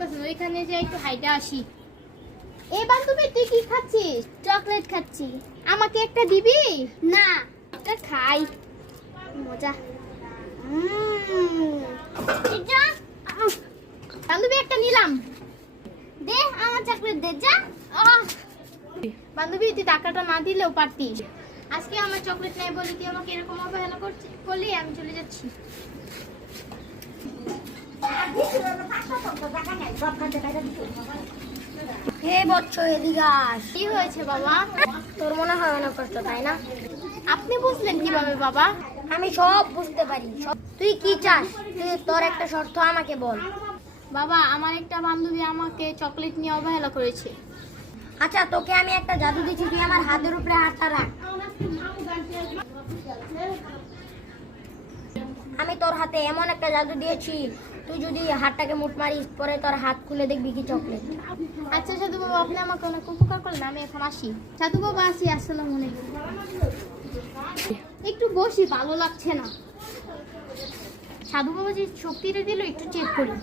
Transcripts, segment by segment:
পছন্দ, ওইখানে যে একটু হাইটা আসি। এই বান্ধবী তুই কি খাচ্ছিস? চকলেট খাচ্ছি। আমাকে একটা দিবি? না। একটা খাই, মজা। এটা বান্ধবী একটা নিলাম। দে আমার চকলেট দে যা। আহ! বান্ধবী তুই টাকাটা না দিলেও পারতিস। আজকে আমার চকলেট নাই বলে তুই আমাকে এরকম অবহেলা করলি, আমি চলে যাচ্ছি। হে বচ্চ এদিকে আস। কি হয়েছে বাবা? তোর মনে হয় অনেক কষ্ট তাই না? আপনি বুঝলেন কিভাবে বাবা? আমি সব বুঝতে পারি। তুই কি চাস? তুই তোর একটা শর্ত আমাকে বল। বাবা, আমার একটা বান্ধবী আমাকে চকলেট নিয়ে অবহেলা করেছে। আচ্ছা, তোকে আমি একটা জাদু দিচ্ছি, তুই আমার হাতের উপরে হাতটা রাখ। আমি তোর হাতে এমন একটা জাদু দিয়েছি, তুই যদি হাতটাকে মুঠ মারিস, পরে তোর হাত খুলে দেখবি কি চকলেট। আচ্ছা সাধু বাবা, আপনি আমাকে অনেক উপকার করলেন, আমি এখন আসি। সাধু বাবা আসি, আসসালামু আলাইকুম। একটু বসি, ভালো লাগছে না। সাধু বাবা যে শক্তিটা দিল, একটু চেক করি।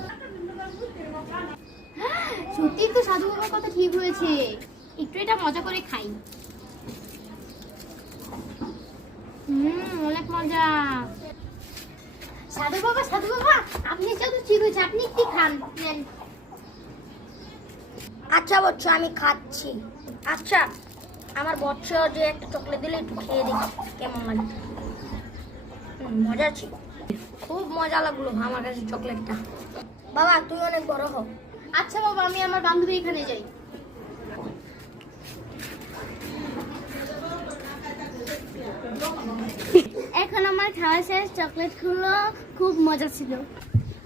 সত্যি তো সাধু বাবার কথা ঠিক হয়েছে, একটু এটা মজা করে খাই। অনেক মজা। সাধু বাবা, সাধু বাবা, আপনি জাদু ঠিক হয়েছে, আপনি একটু খান, নেন। আচ্ছা বচ্চ, আমি খাচ্ছি। আচ্ছা, আমার বচ্চ যে একটা চকলেট দিলে একটু খেয়ে দেখি কেমন লাগে। মজা ছিল, খুব মজা লাগলো আমার কাছে চকলেটটা। বাবা তুই অনেক বড় হও। আচ্ছা বাবা, আমি আমার বান্ধবী এখানে যাই। এখন আমার খাওয়া শেষ, চকলেট গুলো খুব মজা ছিল।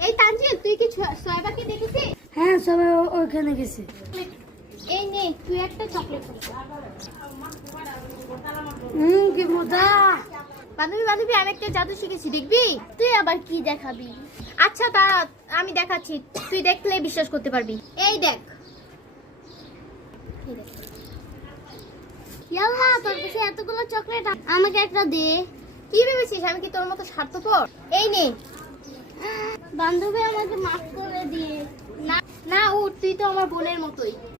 এই তানজিল, তুই কি সোয়েবাকে দেখেছিস? হ্যাঁ, সবাই ওখানে গেছে। এই নে, তুই একটা চকলেট। কি মজা। বান্ধবী বান্ধবী, আমি একটা জাদু শিখেছি, দেখবি? তুই আবার কি দেখাবি? আচ্ছা তা আমি দেখাচ্ছি, তুই দেখলে বিশ্বাস করতে পারবি। এই দেখ, এই দেখ। ইয়াল্লা, তোর কাছে এতগুলো চকলেট, আমাকে একটা দে। কি ভেবেছিস আমি কি তোর মতো স্বার্থপর? এই নে। বান্ধবী আমাকে মাফ করে দিয়ে। না না, উঠ, তুই তো আমার বোনের মতোই।